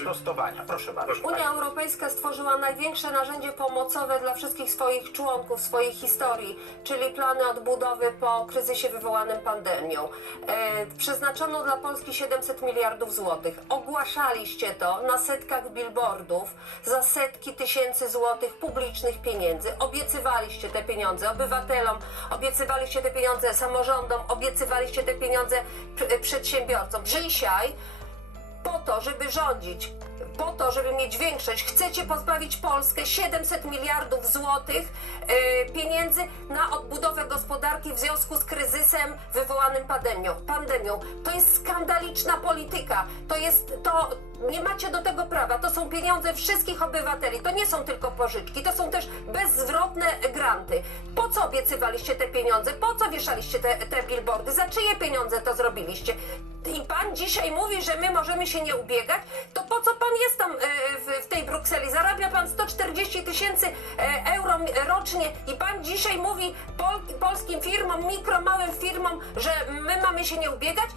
sprostowania. Proszę bardzo. Unia Europejska stworzyła największe narzędzie pomocowe dla wszystkich swoich członków, swojej historii, czyli plany odbudowy po kryzysie wywołanym pandemią. E, przeznaczono dla Polski 700 miliardów złotych. Ogłaszaliście to na setkach billboardów za setki tysięcy złotych publicznych pieniędzy. Obiecywaliście te pieniądze obywatelom, obiecywaliście te pieniądze samorządom, obiecywaliście te pieniądze przedsiębiorcom. Dzisiaj żeby rządzić, po to, żeby mieć większość, chcecie pozbawić Polskę 700 miliardów złotych e, pieniędzy na odbudowę gospodarki w związku z kryzysem wywołanym pandemią. pandemią. To jest skandaliczna polityka. To jest to. Nie macie do tego prawa. To są pieniądze wszystkich obywateli. To nie są tylko pożyczki, to są też bezzwrotne granty. Po co obiecywaliście te pieniądze? Po co wieszaliście te, te billboardy? Za czyje pieniądze to zrobiliście? pan dzisiaj mówi, że my możemy się nie ubiegać, to po co pan jest tam e, w, tej Brukseli? Zarabia pan 140 tysięcy e, euro rocznie i pan dzisiaj mówi pol, polskim firmom, mikro, małym firmom, że my mamy się nie ubiegać?